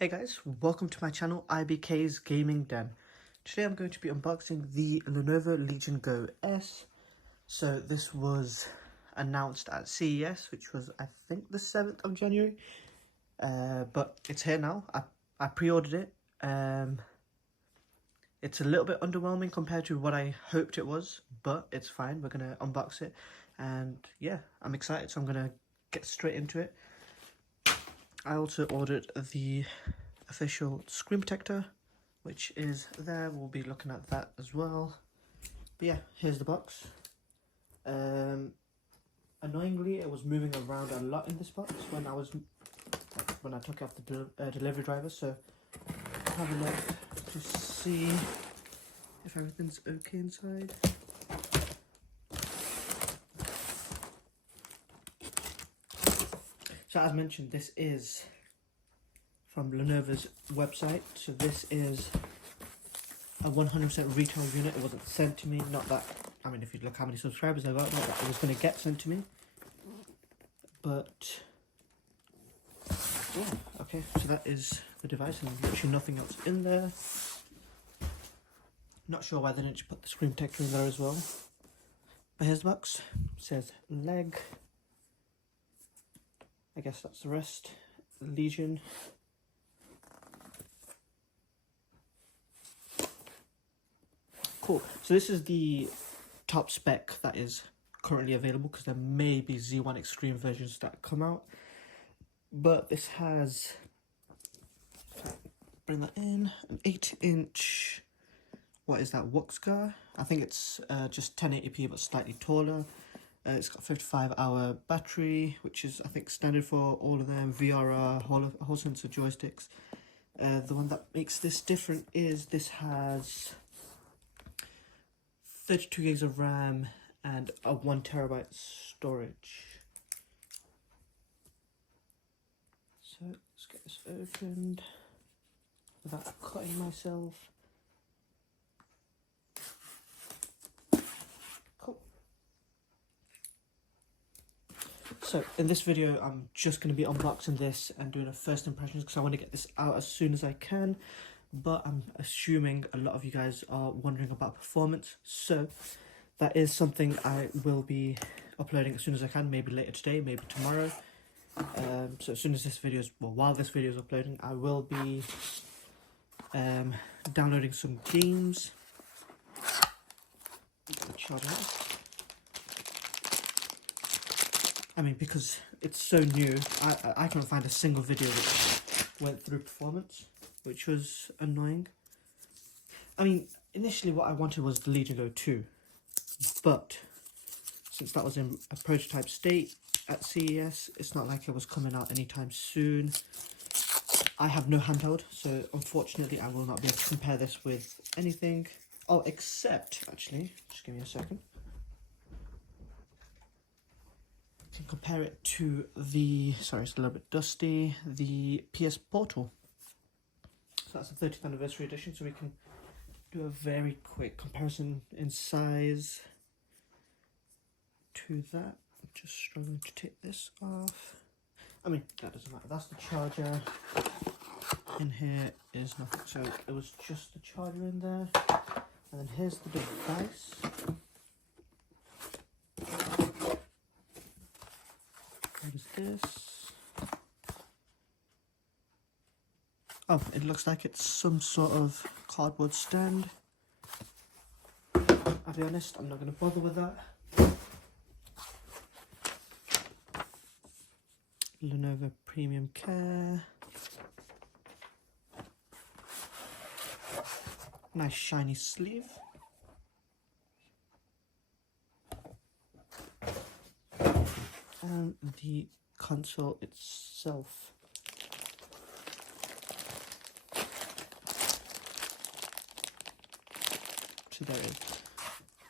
Hey guys, welcome to my channel IBK's Gaming Den. Today I'm going to be unboxing the Lenovo Legion Go S. So this was announced at CES, which was I think the 7th of January. But it's here now. I pre-ordered it. It's a little bit underwhelming compared to what I hoped it was, but it's fine. We're going to unbox it. And yeah, I'm excited, so I'm going to get straight into it. I also ordered the official screen protector, which is there. We'll be looking at that as well. But yeah, here's the box. Annoyingly, it was moving around a lot in this box when I took it off the delivery driver. So have a look to see if everything's okay inside. So as mentioned, this is from Lenovo's website. So this is a 100% retail unit. It wasn't sent to me. Not that, I mean, if you look how many subscribers I got, not that it was going to get sent to me. But yeah, okay. So that is the device, and literally nothing else in there. Not sure why they didn't just put the screen protector in there as well. But here's the box. It says leg. I guess that's the rest. Legion. Cool. So this is the top spec that is currently available, because there may be Z1 Extreme versions that come out. But this has, bring that in, an 8-inch, what is that, Wuxka? I think it's just 1080p but slightly taller. It's got a 55-hour battery, which is, I think, standard for all of them. VRR, whole sensor joysticks. The one that makes this different is this has 32 gigs of RAM and a 1 terabyte storage. So let's get this opened without cutting myself. So in this video, I'm just going to be unboxing this and doing a first impressions, because I want to get this out as soon as I can. But I'm assuming a lot of you guys are wondering about performance, so that is something I will be uploading as soon as I can, maybe later today, maybe tomorrow. So as soon as this video is, well, while this video is uploading, I will be downloading some games. I mean, because it's so new, I couldn't find a single video that went through performance, which was annoying. I mean, initially what I wanted was the Legion Go 2, but since that was in a prototype state at CES, it's not like it was coming out anytime soon. I have no handheld, so unfortunately I will not be able to compare this with anything. Oh, except, actually, just give me a second. Can compare it to the, sorry, it's a little bit dusty, the PS Portal. So that's the 30th anniversary edition, so we can do a very quick comparison in size to that. I'm just struggling to take this off. I mean, that doesn't matter. That's the charger. In here is nothing, so it was just the charger in there. And then here's the device. What is this? Oh, it looks like it's some sort of cardboard stand. I'll be honest, I'm not going to bother with that. Lenovo Premium Care. Nice shiny sleeve. And the console itself. So there it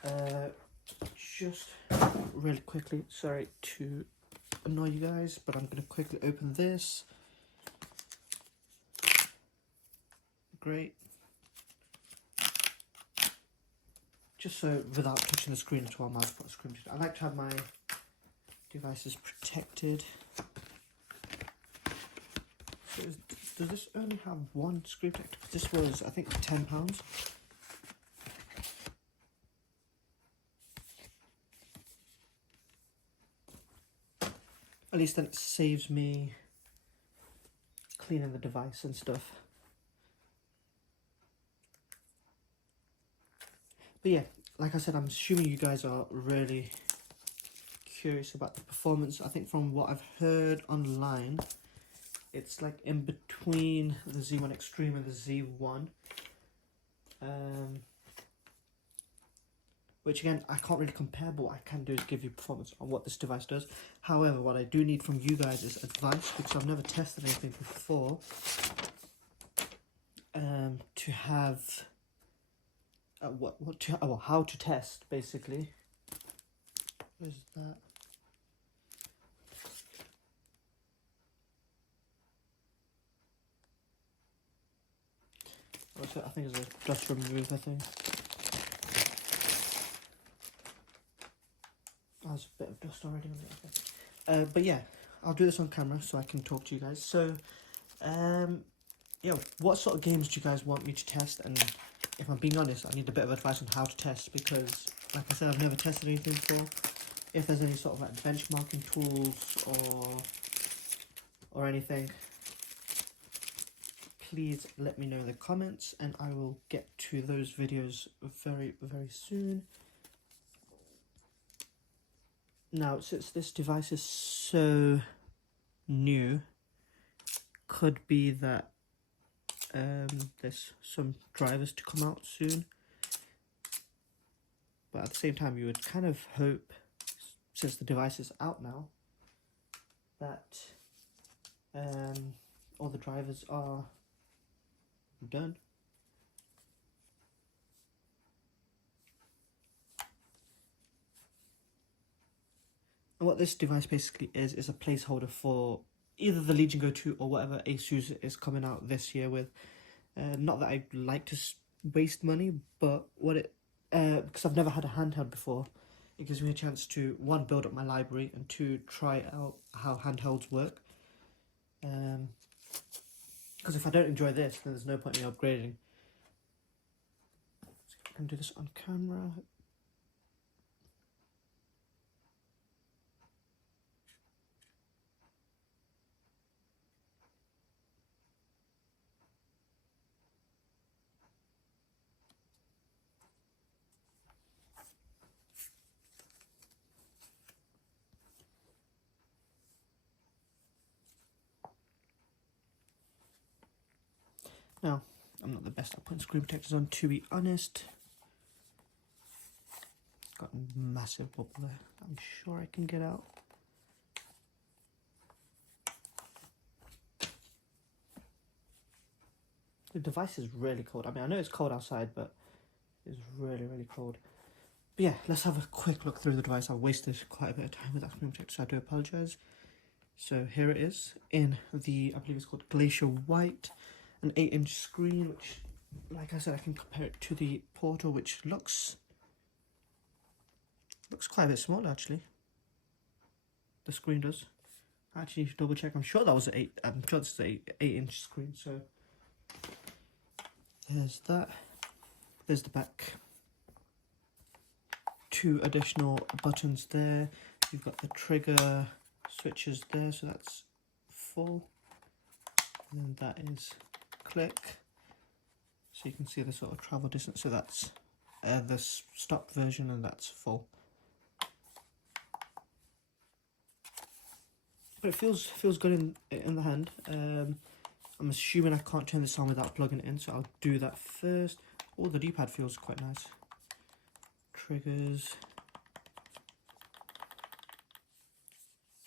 is. Just really quickly, sorry to annoy you guys, but I'm going to quickly open this. Great. Just so without touching the screen at all, I might put a screen. I like to have my devices protected. So Does this only have one screen protector? This was, I think, £10. At least then it saves me cleaning the device and stuff. But yeah, like I said, I'm assuming you guys are really curious about the performance. I think from what I've heard online, it's like in between the Z1 Extreme and the Z1. Which again, I can't really compare, but what I can do is give you performance on what this device does. However, what I do need from you guys is advice, because I've never tested anything before. To have how to test, basically. Where's that? Also, I think it's a dust remover thing. Oh, there's a bit of dust already on it. Okay. But yeah, I'll do this on camera so I can talk to you guys. So, yeah, what sort of games do you guys want me to test? And if I'm being honest, I need a bit of advice on how to test, because, like I said, I've never tested anything before. If there's any sort of like benchmarking tools or anything, please let me know in the comments, and I will get to those videos very, very soon. Now, since this device is so new, could be that there's some drivers to come out soon. But at the same time, you would kind of hope, since the device is out now, that all the drivers are done. And what this device basically is a placeholder for either the Legion Go 2 or whatever Asus is coming out this year with. Not that I'd like to waste money, but what it because I've never had a handheld before, it gives me a chance to, one, build up my library, and two, try out how handhelds work. Because if I don't enjoy this, then there's no point in me upgrading. So I can do this on camera. Now, I'm not the best at putting screen protectors on, to be honest. Got a massive bubble there. I'm sure I can get out. The device is really cold. I mean, I know it's cold outside, but it's really, really cold. But yeah, let's have a quick look through the device. I wasted quite a bit of time with that screen protector, so I do apologise. So here it is in the, I believe it's called Glacier White. An 8-inch screen, which, like I said, I can compare it to the Portal, which looks quite a bit smaller, actually. The screen does. I actually need to double check. I'm sure that was I'm sure this is an 8-inch screen. So there's that. There's the back. 2 additional buttons there. You've got the trigger switches there, so that's full. And then that is click, so you can see the sort of travel distance. So that's the stop version, and that's full. But it feels good in the hand. I'm assuming I can't turn this on without plugging it in, so I'll do that first. Oh, the D-pad feels quite nice. Triggers,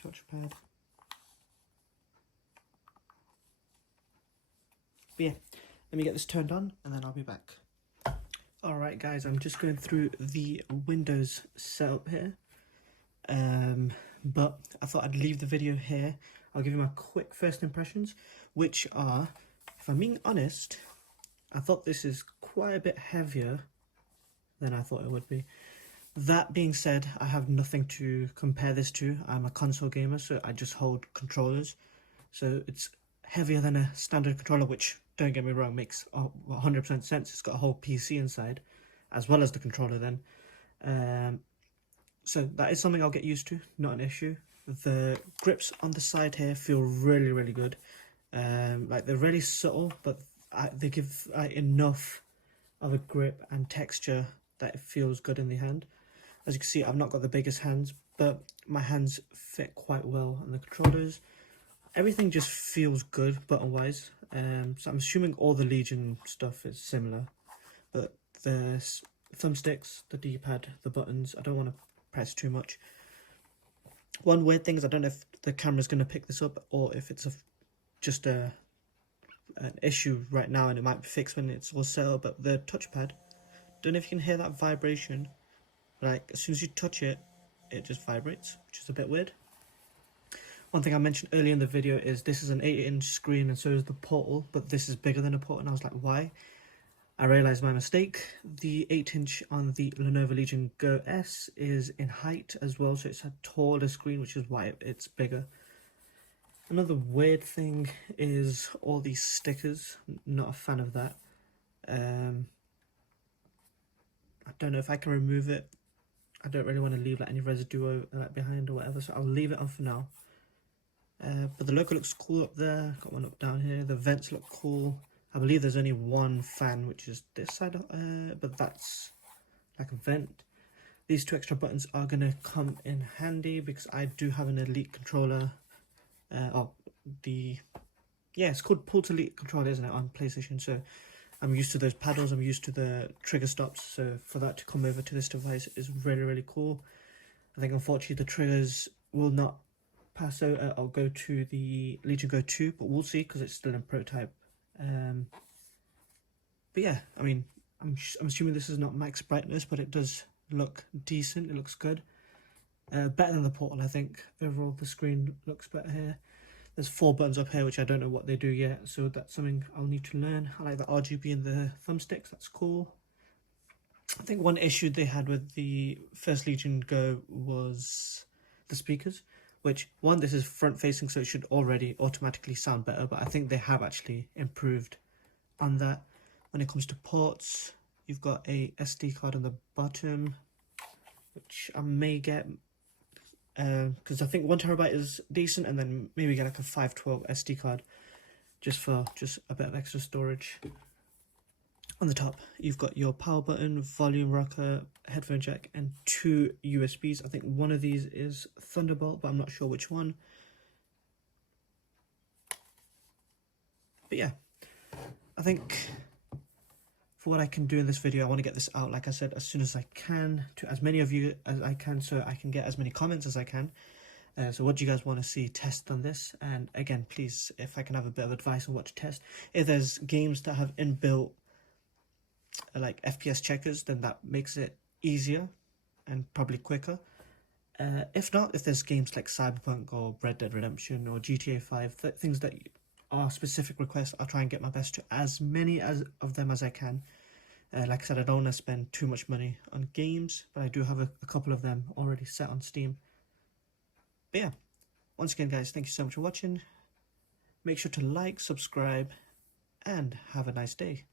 touchpad. But yeah, let me get this turned on and then I'll be back. Alright guys, I'm just going through the Windows setup here. But I thought I'd leave the video here. I'll give you my quick first impressions, which are, if I'm being honest, I thought this is quite a bit heavier than I thought it would be. That being said, I have nothing to compare this to. I'm a console gamer, so I just hold controllers. So it's heavier than a standard controller, which, don't get me wrong, makes 100% sense. It's got a whole PC inside, as well as the controller then. So that is something I'll get used to, not an issue. The grips on the side here feel really, really good. Like they're really subtle, but they give enough of a grip and texture that it feels good in the hand. As you can see, I've not got the biggest hands, but my hands fit quite well on the controllers. Everything just feels good button-wise. So I'm assuming all the Legion stuff is similar, but the thumbsticks, the D-pad, the buttons, I don't want to press too much. One weird thing is I don't know if the camera's going to pick this up or if it's just an issue right now and it might be fixed when it's all set up, but the touchpad, don't know if you can hear that vibration. Like as soon as you touch it, it just vibrates, which is a bit weird. One thing I mentioned earlier in the video is this is an 8-inch screen and so is the Portal, but this is bigger than a Portal, and I was like, why? I realised my mistake. The 8-inch on the Lenovo Legion Go S is in height as well, so it's a taller screen, which is why it's bigger. Another weird thing is all these stickers. Not a fan of that. I don't know if I can remove it. I don't really want to leave like any residue behind or whatever, so I'll leave it on for now. But the logo looks cool up there. Got one up down here. The vents look cool. I believe there's only one fan, which is this side, but that's like a vent. These two extra buttons are going to come in handy because I do have an Elite controller. It's called Pulse Elite controller, isn't it, on PlayStation? So I'm used to those paddles. I'm used to the trigger stops. So for that to come over to this device is really, really cool. I think unfortunately the triggers will not pass out. I'll go to the Legion Go 2, but we'll see because it's still in prototype. But yeah, I mean, I'm assuming this is not max brightness, but it does look decent. It looks good. Better than the Portal, I think. Overall, the screen looks better here. There's 4 buttons up here, which I don't know what they do yet, so that's something I'll need to learn. I like the RGB in the thumbsticks, that's cool. I think one issue they had with the first Legion Go was the speakers, which, one, this is front-facing, so it should already automatically sound better, but I think they have actually improved on that. When it comes to ports, you've got a SD card on the bottom, which I may get, because I think 1 terabyte is decent, and then maybe get like a 512 SD card, just for a bit of extra storage. On the top, you've got your power button, volume rocker, headphone jack, and 2 USBs. I think one of these is Thunderbolt, but I'm not sure which one. But yeah, I think for what I can do in this video, I want to get this out, like I said, as soon as I can, to as many of you as I can, so I can get as many comments as I can. So what do you guys want to see tested on this? And again, please, if I can have a bit of advice on what to test. If there's games that have inbuilt like FPS checkers, then that makes it easier and probably quicker. If not, if there's games like Cyberpunk or Red Dead Redemption or GTA 5, things that are specific requests, I'll try and get my best to as many of them as I can. Like I said, I don't want to spend too much money on games, but I do have a couple of them already set on Steam. But yeah, once again guys, thank you so much for watching. Make sure to like, subscribe, and have a nice day.